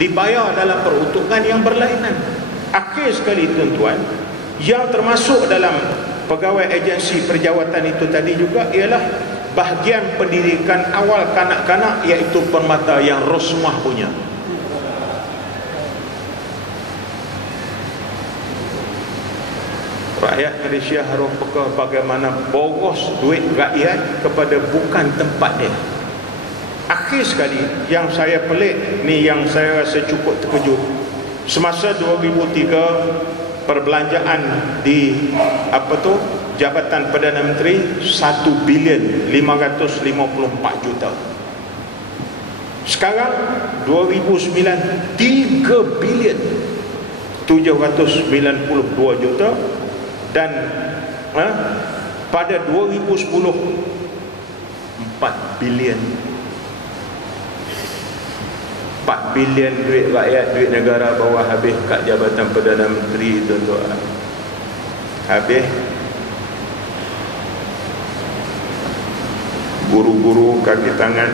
dibayar dalam peruntukan yang berlainan. Akhir sekali tuan-tuan, yang termasuk dalam pegawai agensi perjawatan itu tadi juga ialah bahagian pendidikan awal kanak-kanak, iaitu permata yang Rosmah punya. Rakyat Malaysia harus peka bagaimana boros duit rakyat kepada bukan tempat dia. Akhir sekali, yang saya pelik ni, yang saya rasa cukup terkejut, semasa 2003 perbelanjaan di Jabatan Perdana Menteri 1 bilion 554 juta. Sekarang 2009 3 bilion 792 juta, dan pada 2010 4 bilion duit rakyat, duit negara bawah habis kat Jabatan Perdana Menteri, tuan-tuan. Habis guru-guru kaki tangan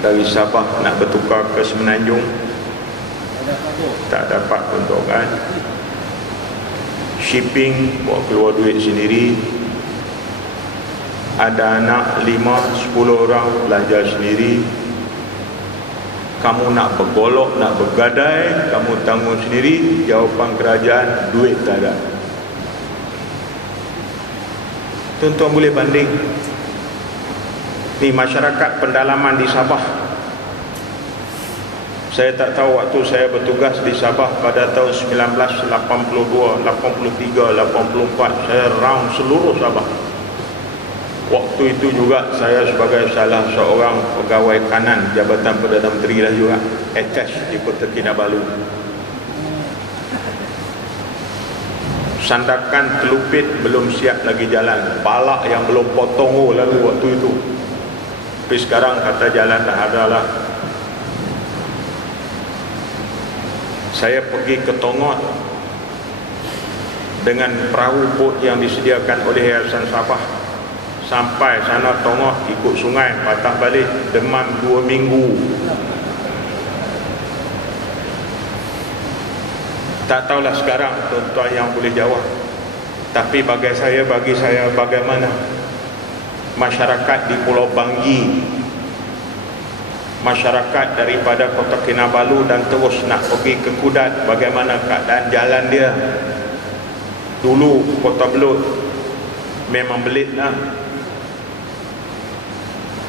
dari Sabah nak bertukar ke Semenanjung tak dapat peruntukan. Shipping buat keluar duit sendiri. Ada anak 5-10 orang belajar sendiri. Kamu nak bergolok, nak bergadai, kamu tanggung sendiri. Jawapan kerajaan, duit tak ada. Tuan-tuan boleh banding. Ni masyarakat pendalaman di Sabah. Saya tak tahu waktu saya bertugas di Sabah pada tahun 1982, 83, 84, saya round seluruh Sabah. Waktu itu juga saya sebagai salah seorang pegawai kanan Jabatan Perdana Menteri lah juga, attached di Kota Kinabalu. Sandakan Telupit belum siap lagi jalan, balak yang belum potong lalu waktu itu. Tapi sekarang kata jalan dah ada lah. Saya pergi ke Tongot dengan perahu bot yang disediakan oleh Yayasan Sabah. Sampai sana Tongot, ikut sungai, patah balik, demam 2 minggu. Tak tahulah sekarang tuan-tuan yang boleh jawab. Tapi bagi saya bagaimana masyarakat di Pulau Banggi, masyarakat daripada Kota Kinabalu dan terus nak pergi ke Kudat, bagaimana keadaan jalan dia. Dulu Kota Belud memang belit lah.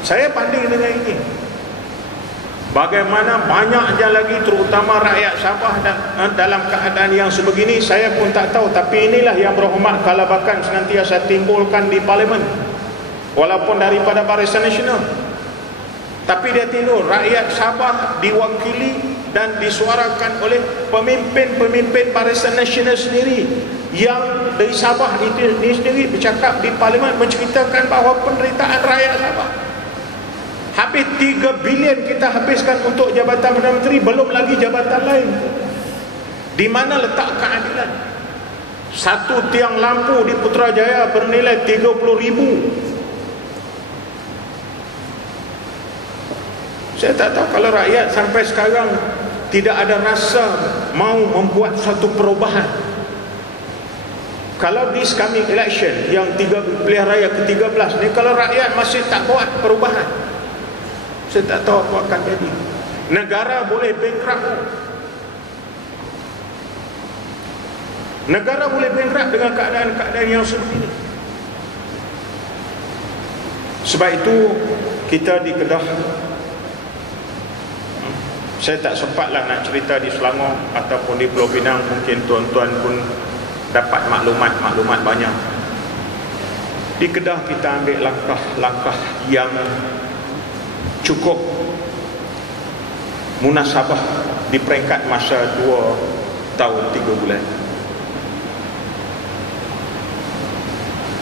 Saya banding dengan ini. Bagaimana banyaknya lagi terutama rakyat Sabah dalam keadaan yang sebegini, saya pun tak tahu. Tapi inilah yang berhormat Kalabakan senantiasa timbulkan di Parlimen, walaupun daripada Barisan Nasional. Tapi dia tidur, rakyat Sabah diwakili dan disuarakan oleh pemimpin-pemimpin Barisan Nasional sendiri, yang dari Sabah itu sendiri bercakap di Parlimen, menceritakan bahawa penderitaan rakyat Sabah. Habis 3 bilion kita habiskan untuk Jabatan Perdana Menteri, belum lagi jabatan lain. Di mana letak keadilan? Satu tiang lampu di Putrajaya bernilai 30,000. Saya tak tahu kalau rakyat sampai sekarang tidak ada rasa mau membuat satu perubahan. Kalau this coming election yang pilihan raya ke-13 ni, kalau rakyat masih tak buat perubahan, saya tak tahu apa akan jadi. Negara boleh bankrupt. Negara boleh bankrupt dengan keadaan-keadaan yang sebegini. Sebab itu kita di Kedah, saya tak sempatlah nak cerita di Selangor ataupun di Pulau Pinang. Mungkin tuan-tuan pun dapat maklumat banyak. Di Kedah kita ambil langkah-langkah yang cukup munasabah di peringkat masa 2 tahun 3 bulan.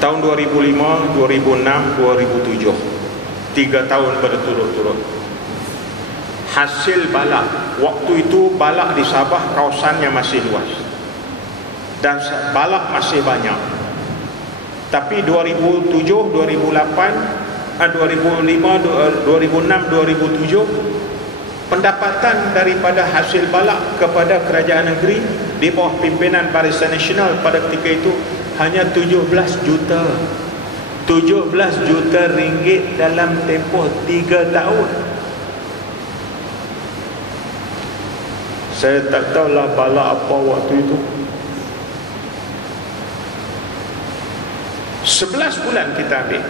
Tahun 2005, 2006, 2007, 3 tahun berturut-turut. Hasil balak, waktu itu balak di Sabah kawasannya masih luas dan balak masih banyak. Tapi 2007, 2008, 2005, 2006, 2007 pendapatan daripada hasil balak kepada kerajaan negeri di bawah pimpinan Barisan Nasional pada ketika itu hanya 17 juta. 17 juta ringgit dalam tempoh 3 tahun. Saya tak tahulah balak apa waktu itu. 11 bulan kita ambil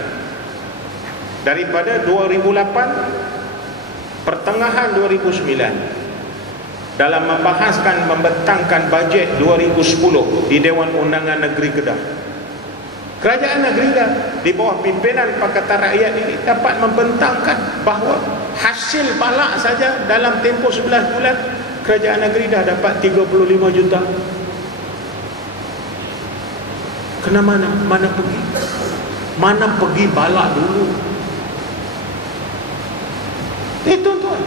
daripada 2008 pertengahan 2009 dalam membentangkan bajet 2010 di Dewan Undangan Negeri Kedah. Kerajaan negeri dah di bawah pimpinan Pakatan Rakyat ini dapat membentangkan bahawa hasil balak saja dalam tempoh 11 bulan kerajaan negeri dah dapat 35 juta. Kena mana? Mana pergi? Mana pergi balak dulu? Tuan-tuan,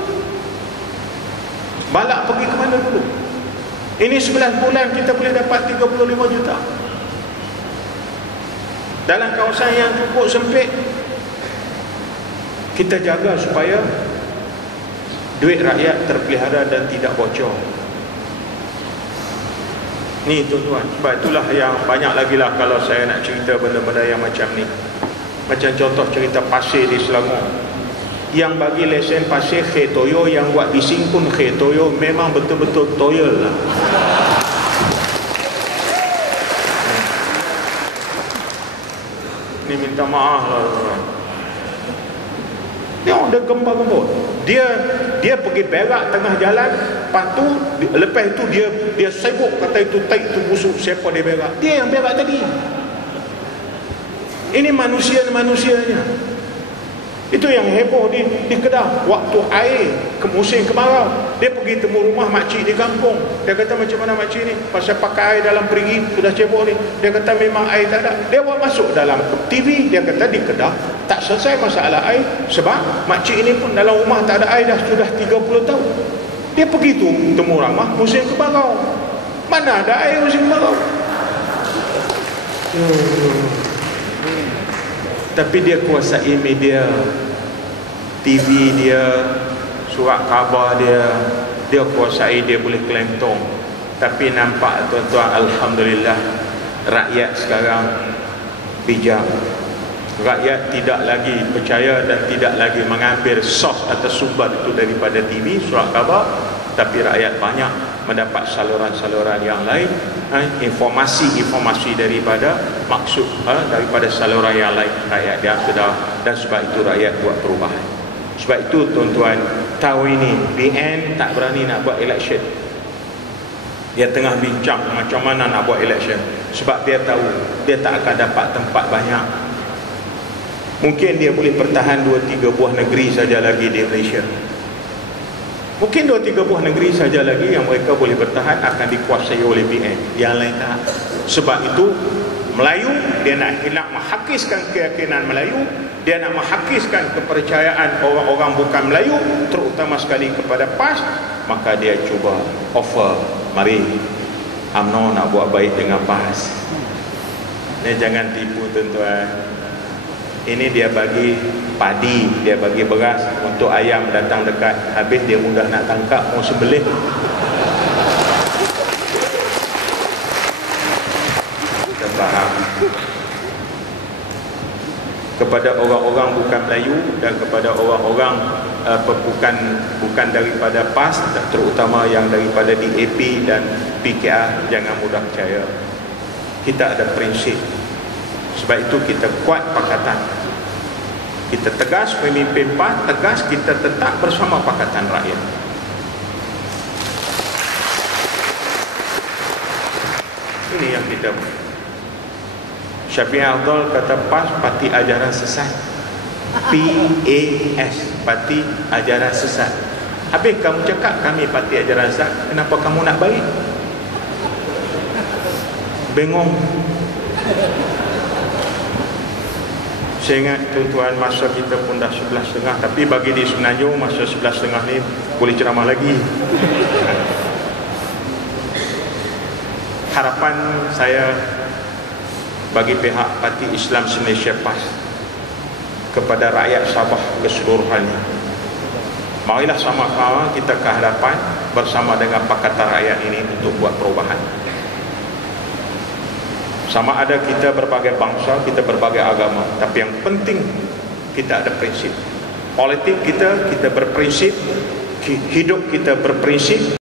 balak pergi ke mana dulu? Ini 11 bulan kita boleh dapat 35 juta. Dalam kawasan yang cukup sempit, kita jaga supaya duit rakyat terpelihara dan tidak bocor. Ni tuan-tuan, sebab itulah yang banyak lagi lah kalau saya nak cerita benda-benda yang macam ni. Macam contoh cerita pasir di Selangor. Yang bagi lesen pasir Khek Toyo, yang buat bising pun Khek Toyo, memang betul-betul toyol lah. Ni minta maaf lah. Tengok dia gembor-gembor. Dia pergi berak tengah jalan, lepas itu dia sibuk kata itu tai itu busuk, siapa dia berak? Dia yang berak tadi. Ini manusianya. Itu yang heboh di Kedah waktu air musim kemarau. Dia pergi temu rumah makcik di kampung. Dia kata, macam mana makcik ni? Pasal pakai air dalam perigi sudah cebok ni. Dia kata memang air tak ada. Dia buat masuk dalam TV. Dia kata di Kedah tak selesai masalah air, sebab makcik ini pun dalam rumah tak ada air dah sudah 30 tahun. Dia pergi tu temu ramah musim kemarau. Mana ada air musim kemarau? Tapi dia kuasai media, TV dia, surat khabar dia kuasai, dia boleh kelentong. Tapi nampak tuan-tuan, alhamdulillah, rakyat sekarang bijak. Rakyat tidak lagi percaya dan tidak lagi mengambil sos atau sumber itu daripada TV, surat khabar, tapi rakyat banyak mendapat saluran-saluran yang lain, informasi daripada daripada saluran yang lain. Rakyat dia sudah, dan sebab itu rakyat buat perubahan. Sebab itu tuan-tuan, tahun ini BN tak berani nak buat election. Dia tengah bincang macam mana nak buat election, sebab dia tahu dia tak akan dapat tempat banyak. Mungkin dia boleh pertahan 2-3 buah negeri saja lagi di Malaysia. Mungkin 2-3 buah negeri saja lagi yang mereka boleh bertahan akan dikuasai oleh BN. Yang lain tak. Sebab itu Melayu, dia nak menghakiskan keyakinan Melayu, dia nak menghakiskan kepercayaan orang-orang bukan Melayu, terutama sekali kepada PAS. Maka dia cuba offer, mari UMNO nak buat baik dengan PAS. Ni jangan tipu tuan-tuan. Ini dia bagi padi, dia bagi beras untuk ayam datang dekat. Habis dia mudah nak tangkap, mau sembelih. Kita faham. Kepada orang-orang bukan Melayu dan kepada orang-orang bukan daripada PAS, terutama yang daripada DAP dan PKR, jangan mudah percaya. Kita ada prinsip. Sebab itu kita kuat pakatan. Kita tegas pemimpin PAS, tegas kita tetap bersama Pakatan Rakyat. Ini yang kita. Syafi'i Abdul kata PAS parti ajaran sesat. PAS, parti ajaran sesat. Habis kamu cakap kami parti ajaran sesat, kenapa kamu nak baik? Bengong. Saya ingat tuan-tuan, masa kita pun dah 11.30, tapi bagi di Semenanjung masa 11.30 ni boleh ceramah lagi. Harapan saya bagi pihak Parti Islam Malaysia PAS kepada rakyat Sabah keseluruhannya, Marilah sama-sama kita ke hadapan bersama dengan Pakatan Rakyat ini untuk buat perubahan. Sama ada kita berbagai bangsa, kita berbagai agama, tapi yang penting kita ada prinsip. Politik kita berprinsip, hidup kita berprinsip.